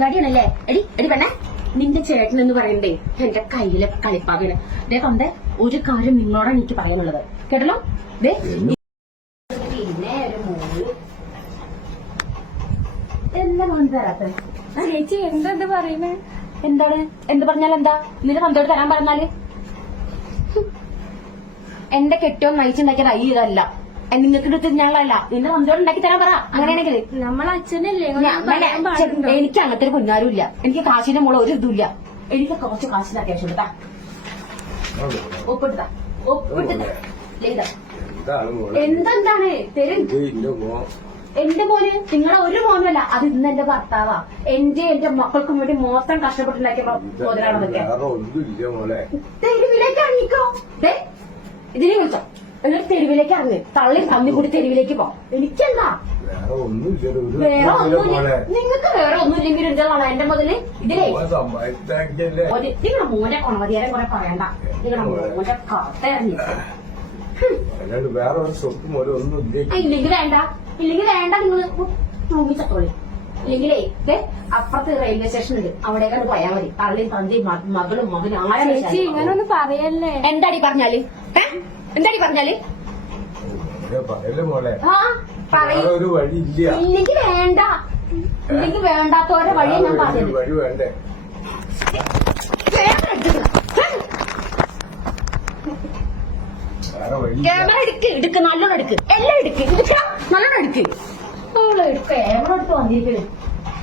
പരിപാടിയാണല്ലേ? എടി എടി പെണ്ണേ നിന്റെ ചേട്ടൻ എന്ന് പറയണ്ടേ എന്റെ കയ്യിലെ കളിപ്പാകയാണ് ദേ തന്റെ ഒരു കാര്യം നിങ്ങളോടാണ് എനിക്ക് പറയാനുള്ളത്. കേട്ടല്ലോ? ദേ. പിന്നെ ഒരു മോൾ. എന്താ മോൻ തരാത്തത് ചേച്ചി എന്താ ഇത് പറയുന്നേ? എന്താണ്? എന്ത് പറഞ്ഞാൽ എന്താ? നിന്റെ പന്തോട് തരാൻ പറഞ്ഞാൽ. എന്റെ കെട്ടോ നയിച്ചുണ്ടാക്കിയത് അയ്യ ഇതല്ല. നിങ്ങൾക്ക് എടുത്ത് ഞങ്ങളല്ല നിന്റെ തന്തോട് ഉണ്ടാക്കി തരാൻ പറ. അങ്ങനെയാണെങ്കിൽ. നമ്മളെ അച്ഛനല്ലേ? എനിക്ക് അങ്ങനത്തെ ഒരു കുഞ്ഞാരും ഇല്ല. എനിക്ക് കാശിന്റെ മോളെ ഒരു ഇതുമില്ല എനിക്ക് കുറച്ച് കാശിന് അത്യാവശ്യം എടുത്താ ഒപ്പിട്ടാ ഒപ്പിട്ടാ എന്തെന്താണ്? തരും. എന്റെ മോന്? നിങ്ങളെ ഒരു മോനല്ല അത് ഇന്ന് എന്റെ ഭർത്താവാ. എന്റെ എന്റെ മക്കൾക്കും വേണ്ടി മോശം കഷ്ടപ്പെട്ടുണ്ടാക്കിയ ദേ, ഇതിനെ വിളിച്ചോ. എന്നിട്ട് തെരുവിലേക്ക് ഇറങ്ങി. തള്ളി തന്നി കൂടി തെരുവിലേക്ക് പോ. എനിക്കെന്താ? വേറെ ഒന്നും ഒന്നുമില്ല നിങ്ങൾക്ക് വേറെ ഒന്നുമില്ലെങ്കിൽ എന്താണ് എന്റെ മുതൽ ഇതിലേ. നിങ്ങളുടെ മോനെ കൊണവതിയാരെ കുറെ പറയണ്ട. നിങ്ങളുടെ മോനെ കത്തിറങ്ങി വേറെ ഒരു സ്വത്തും ഒന്നുമില്ല ഇല്ലെങ്കിൽ വേണ്ട. ഇല്ലെങ്കിൽ വേണ്ട നിങ്ങൾ തൂങ്ങിച്ചോളി ഇല്ലെങ്കിലേ ദേ, അപ്പുറത്ത് റെയിൽവേ സ്റ്റേഷൻ ഉണ്ട്. അവിടേക്കാണ് പോയാൽ മതി. തള്ളി തന്തിയും മ- മകളും മകനും ആരും ഇങ്ങനൊന്നും ഇങ്ങനെ ഒന്ന് പറയല്ലേ. എന്താടി പറഞ്ഞാൽ? എന്താടി പറഞ്ഞാൽ? ഒരു വഴി ഇല്ല. ഇല്ലെങ്കിൽ വേണ്ട. ഇല്ലെങ്കിൽ വേണ്ടാത്തോരെ വഴി ഞാൻ വേറെ പറഞ്ഞത്. വഴി വേണ്ടേ? വേറെ ക്യാമറ എടുക്ക് എടുക്ക് നല്ലോണം എടുക്ക്. എല്ലാം എടുക്ക്. എടുക്ക നല്ലോണം എടുക്ക്. ക്യാമറ എടുത്ത് വന്നിരിക്കണ്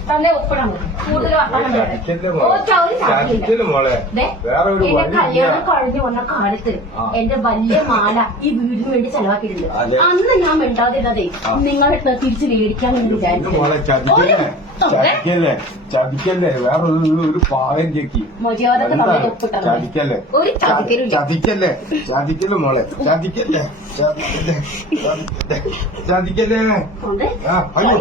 തന്നെ ഒപ്പിടണം കൂടുതൽ വർത്തമാനം. ചതിക്കല്ലേ ഓ, മോളെ ചൗരി ചതിക്കല്ലേ മോളെ ദേ, വേറെ ഒരു എന്റെ വഴി കല്യാണം കഴിഞ്ഞു വന്ന കാലത്ത് ആ. എന്റെ വലിയ മാല ഈ വീടിന് വേണ്ടി ചെലവാക്കിയിട്ടുണ്ട് അതെ. അന്ന് ഞാൻ മിണ്ടാതിരുന്നതേ ആ. നിങ്ങളെ തിരിച്ച് മേടിക്കാൻ വേണ്ടി ഇത് മോളെ വിചാരിച്ചു ചതിക്കല്ലേ ചതിക്കല്ലേ? ചതിക്കല്ലേ? വേറെ ഒരു പാവം കേക്കി. ചതിക്കല്ലേ? ചതിക്കല്ലേ? ചതിക്കല്ലേ മോളെ? ചതിക്കല്ലേ? ചതിക്കല്ലേ? ചതിക്കല്ലേ? ആ അയ്യോ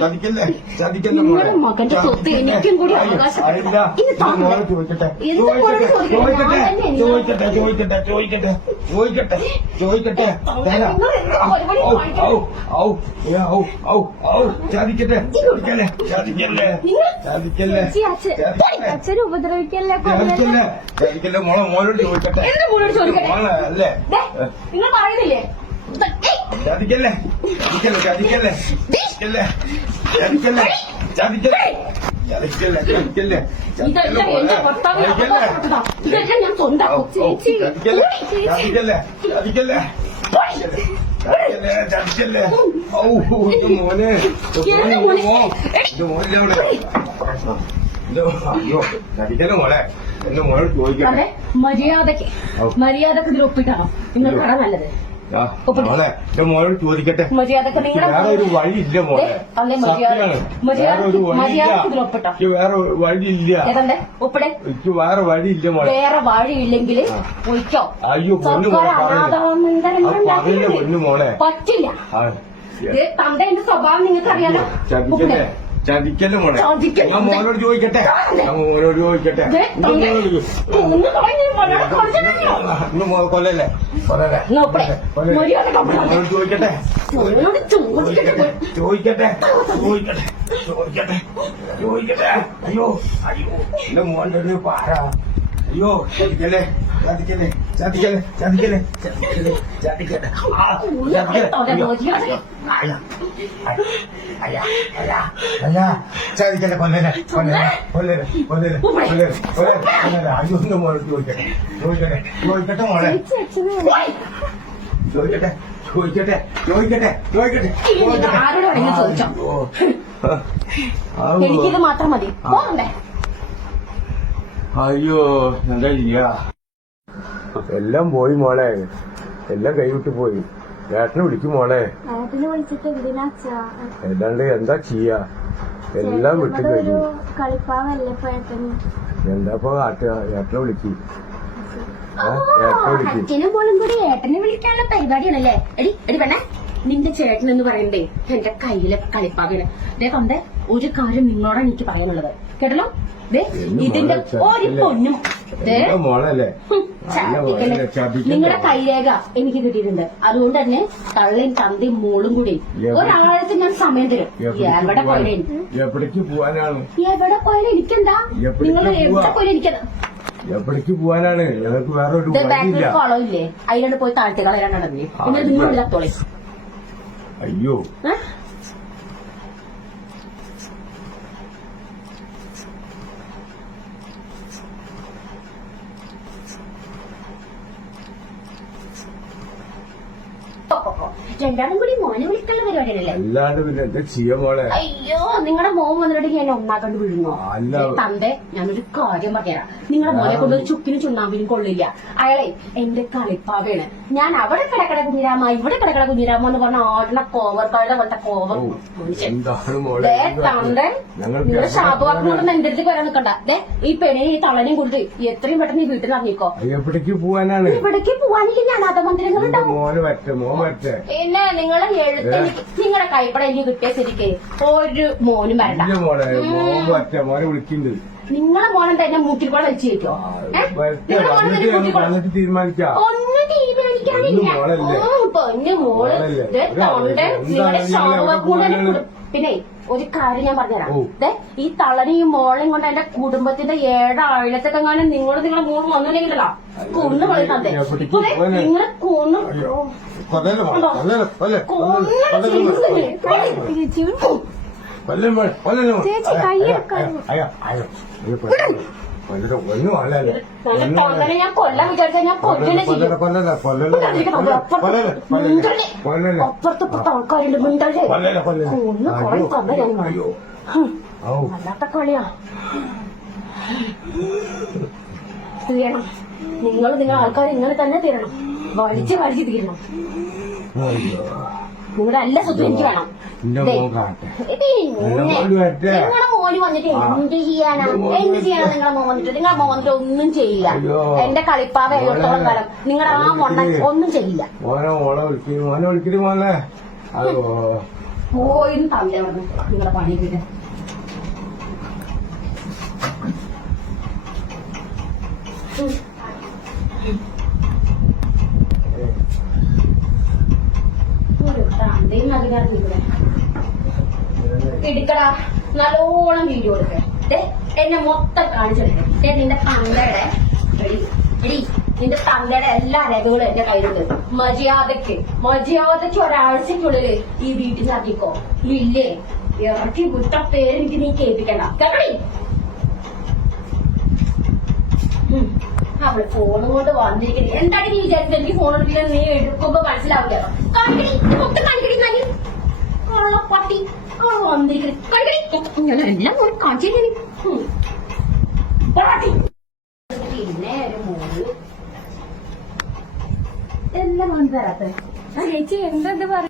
ചതിക്കല്ലേ? ചതിക്കല്ലേ? മോളെ? മകന്റെ സ്വത്ത് എനിക്കും കൂടി മോളെ ചോദിക്കട്ടെ? ചോദിക്കട്ടെ? ചോദിക്കട്ടെ? ചോദിക്കട്ടെ? ചോദിക്കട്ടെ? ചോദിക്കട്ടെ? ചോദിക്കട്ടെ? ഔ ഔ ഔ ഔ ഔ ചതിക്കട്ടെ? ചോദിക്കല്ലേ ചതിക്കല്ലേ? ചതിക്കല്ലേ? അച്ഛനെ ഉപദ്രവിക്കല്ലേ? ചതിക്കല്ലേ? ചതിക്കല്ലേ? മോളെ മോനോട് ചോദിക്കട്ടെ? എന്ത് മോളോട് ചോദിക്കട്ടെ? മോളെ അല്ലേ? നിങ്ങൾ പറയുന്നില്ലേ? ചതിക്കല്ലേ? ചതിക്കല്ലേ? ചതിക്കല്ലേ? ചതിക്കല്ലേ? ചതിക്കല്ലേ? ചതിക്കല്ലേ? ചതിക്കല്ലേ? ചതിക്കല്ലേ? എന്റെ ചതിക്കല്ലേ? മര്യാദയ്ക്ക് മര്യാദയ്ക്ക് ഇതിൽ ഒപ്പിട്ടാണോ നിങ്ങൾ കട നല്ലത്? മോളെ എന്റെ മോനോട് ചോദിക്കട്ടെ. വേറെ ഒരു വഴിയില്ല മോളെ. വേറെ ഒരു വഴിയില്ല. വേറെ വഴിയില്ല. എനിക്ക് വേറെ വഴിയില്ല മോളെ. വേറെ വഴിയില്ലെങ്കിൽ അയ്യോ പൊന്നു മോളെ പറ്റില്ല. തന്റെ സ്വഭാവം നിങ്ങൾക്ക് അറിയാലോ ചതിക്കല്ലേ മോളെ ചതിക്കല്ലേ? ഞാൻ മോനോട് ചോദിക്കട്ടെ ചതിക്കല്ലേ? ഞാൻ മോനോട് ചോദിക്കട്ടെ ദേ, ഇന്ന് തന്റെ- മോനോട് ചോ- ഒന്ന് തുടങ്ങി വളരെ കുറച്ചല്ലോ. ഇന്ന് മോ- കൊല്ലല്ലേ കൊല്ലല്ലേ നോക്കട്ടെ. കൊല്ലല്ലേ? മര്യാദയ്ക്ക് ഒപ്പിടാം. മോനോട് ചോദിക്കട്ടെ മോനോട് ചോദിക്കട്ടെ. ചോദിക്കട്ടെ ചോദിക്കട്ടെ ചോദിക്കട്ടെ ചോദിക്കട്ടെ അയ്യോ അയ്യോ എന്റെ മോന്റെ ഒരു പാറ അയ്യോ ചതിക്കല്ലേ ചതിക്കല്ലേ ചതിക്കല്ലേ ചതിക്കല്ലേ ചതിക്കല്ലേ ചതിക്കല്ലേ ചതിക്കല്ലേ കൊല്ലരെ കൊല്ലരെ കൊല്ലരെ കൊല്ലരെ കൊല്ലരെ അയ്യോ ഒന്ന് മോളെ ചോദിക്കട്ടെ ചോദിക്കട്ടെ ചോദിക്കട്ടെ മോളെ. ചോദിക്കട്ടെ ചോദിക്കട്ടെ ചോദിക്കട്ടെ ചോദിക്കട്ടെ ആരോട് ചോദിച്ചോ. എനിക്കിത് മാത്രം മതി. പോകണ്ടേ അയ്യോ എന്താ ചെയ്യാ? എല്ലാം പോയി മോളെ. എല്ലാം കൈവിട്ട് പോയി. ഏട്ടനെ വിളിക്കും മോളെ. ഏതാണ്ട് എന്താ ചെയ്യാ? എല്ലാം വിട്ടു കഴിഞ്ഞു. ഇപ്പൊ എന്താ കാട്ടുക ഏട്ടനെ വിളിക്കും. അച്ഛനും പോലും കൂടി ഏട്ടനെ വിളിക്കാനുള്ള പരിപാടിയാണല്ലേ? എടി എടി പെണ്ണേ നിന്റെ ചേട്ടൻ എന്ന് പറയണ്ടേ എന്റെ കയ്യിലെ കളിപ്പാകയാണ് ദേ തന്റെ ഒരു കാര്യം നിങ്ങളോടാണ് എനിക്ക് പറയാനുള്ളത്. കേട്ടല്ലോ? ദേ ഇതിന്റെ ഒരു പൊന്നും. നിങ്ങളുടെ കൈരേഖ എനിക്ക് കിട്ടിയിട്ടുണ്ട്. അതുകൊണ്ട് തന്നെ തള്ളയും തന്തയും മോളും കൂടി എവിടെ? ഒരാഴത്തിന് ഞാൻ സമയം തരും. എവിടെ പോയാലും. എവിടെ പോയാലും എനിക്കെന്താ? നിങ്ങൾ എവിടെ? പോയാലും എനിക്കത്. എവിടേക്ക് പോവാനാണ്? ഞങ്ങൾക്ക് വേറെ ഒരു വഴിയില്ല. അതിലോട്ട് പോയി താഴ്ത്തി കളയാനാണ് പിന്നെ അയ്യോ ഏ? ഓ, ഓ, ഓ. രണ്ടാളും കൂടി മോനെ വിളിക്കാനുള്ള അല്ലാണ്ട് പിന്നെ എന്താ ചെയ്യാ മോളെ? അയ്യോ നിങ്ങളുടെ മോൻ വന്നിട്ട് ഞാൻ ഒന്നാക്കണ്ട് വിഴുങ്ങോ? അല്ല. തന്റെ ഞാനൊരു കാര്യം പറയാം. നിങ്ങളുടെ മോനെ കൊണ്ട് ഒരു ചുക്കിനും ചുണ്ണാമ്പിനും കൊള്ളില്ല. അയാളെ എന്റെ കളിപ്പാവയാണ്. ഞാൻ അവിടെ കിടക്കട കുഞ്ഞിരാമ ഇവിടെ കിടക്കട കുഞ്ഞിരാമ എന്ന് പറഞ്ഞ ആടിന കോവർക്കാരുടെ പോലത്തെ കോവർ. മനുഷ്യൻ. മോളെ? ദേ ഇത് തന്റെ നിങ്ങളുടെ ശാപവാക്കിനോട് എന്റെ അടുത്ത് വരാൻ നിൽക്കണ്ട ദേ ഈ പെണ്ണിനെ ഈ തളനെയും കൊടുത്ത് എത്രയും പെട്ടെന്ന് ഈ വീട്ടിൽ ഇറങ്ങിക്കോ എവിടേക്ക് പോവാനാണ്? ഇവിടേക്ക് പോവാനില്ല ഞാൻ എന്റെ അധമന്ദിരങ്ങളുണ്ടാവും മോന് പിന്നെ നിങ്ങളെ എഴുത്ത് നിങ്ങളെ നിങ്ങളുടെ കൈപ്പട എനിക്ക് കിട്ടിയ ശരിക്ക് ഒരു മോനും വരണ്ട ഇല്ല മോളെ മോൻ വരട്ടെ മോനെ വിളിക്കുന്നുണ്ട് നിങ്ങളെ മോനെന്താ തന്നെ മൂട്ടിക്കോടെ വെച്ച് മോനെ വന്നിട്ട് തീരുമാനിക്കാം. ഒന്നും തീരുമാനിക്കാനില്ല? ഉം, പൊന്നു മോൾ നിങ്ങളുടെ ഞങ്ങൾ കൂടെ പിന്നെ ഒരു കാര്യം ഞാൻ പറഞ്ഞുതരാം. ദേ ഈ തളനെയും മോളെയും കൊണ്ട് എന്റെ കുടുംബത്തിന്റെ ഏഴാഴത്തൊക്കെ കാണാൻ നിങ്ങൾ നിങ്ങളെ മോൾ വന്നില്ലെങ്കിലോ കൊന്നു പറയുന്നത്? നിങ്ങളെ കൊന്നു കൊന്നു ചേച്ചി മോളെ കൊല്ലല്ലേ മോളെ ചേച്ചി, കൈ എടുക്കാൻ. അയ്യോ അയ്യോ അയ്യോ കൊല്ലട്ടെ ഒന്നും അല്ലല്ലേ നല്ല തൊണ്ടനെ ഞാൻ വിചാരിച്ചാൽ ഞാൻ ചെയ്യും കൊല്ലല്ല കൊല്ലല്ല കൊല്ലല്ല കൊല്ലല്ലേ കൊല്ലല്ലേ അപ്പുറത്തപ്പുറത്ത് ആൾക്കാരുണ്ട് മിണ്ടല്ലേ? കൊല്ലല്ലേ കൊല്ലല്ലേ കൊന്നു കുറെ തന്നെ ഞാൻ. അയ്യോ. ഹും. ഔ. വല്ലാത്ത കളിയാ. തീരണം. നിങ്ങൾ നിങ്ങൾ ആൾക്കാർ ഇങ്ങനെ തന്നെ തീരണം. വലിച്ച് വലിച്ച് തീരണം നിങ്ങളുടെ എല്ലാ സ്വത്തും എനിക്ക് വേണം. നിങ്ങളുടെ മോന് വന്നിട്ട് എന്ത് ചെയ്യാനാ? എന്ത് ചെയ്യാനാ നിങ്ങളെ മോൻ വന്നിട്ട്? നിങ്ങളെ മോൻ വന്നിട്ട് ഒന്നും ചെയ്യില്ല. എന്റെ കളിപ്പാവ എഴുത്തോളം കാലം? നിങ്ങളുടെ ആ മൊണ്ണ ഒന്നും ചെയ്യില്ല. പോയിന്ന് പറഞ്ഞു നിങ്ങളുടെ പണി വീട്. തന്തയും അധികാരം നല്ലോണം വീഡിയോ എടുക്കേ. എന്നെ മൊത്തം കാണിച്ചെടുക്കേ നിന്റെ തന്തയുടെ നിന്റെ തന്തയുടെ എല്ലാ രേഖകളും എന്റെ കയ്യിലുണ്ട്. മര്യാദയ്ക്ക് മര്യാദയ്ക്ക് ഒരാഴ്ചക്കുള്ളിൽ ഈ വീട്ടിൽ ആക്കിക്കോ ഇല്ലേ? ഇറക്കി വിട്ട പേര് എനിക്ക് നീ കേൾപ്പിക്കണ്ട. അവൾ ഫോണും കൊണ്ട് വന്നിരിക്കുന്നത് എന്താണ് നീ വിചാരിച്ചത്? എനിക്ക് ഫോൺ എടുക്കില്ല നീ എടുക്കുമ്പോ മനസ്സിലാവില്ല കാണിക്കടി ഇത് മൊത്തം കാണിക്കടി ഞാൻ കള്ളപ്പട്ടി വന്നിരിക്കുന്നത് കാണിക്കടി ഞാൻ എല്ലാം കൂടി കാണിച്ചു പിന്നെ ഒരു മോൾ. എല്ലാം വന്നു തരാത്തത് ചേച്ചി എന്താ ഇത് പറയുക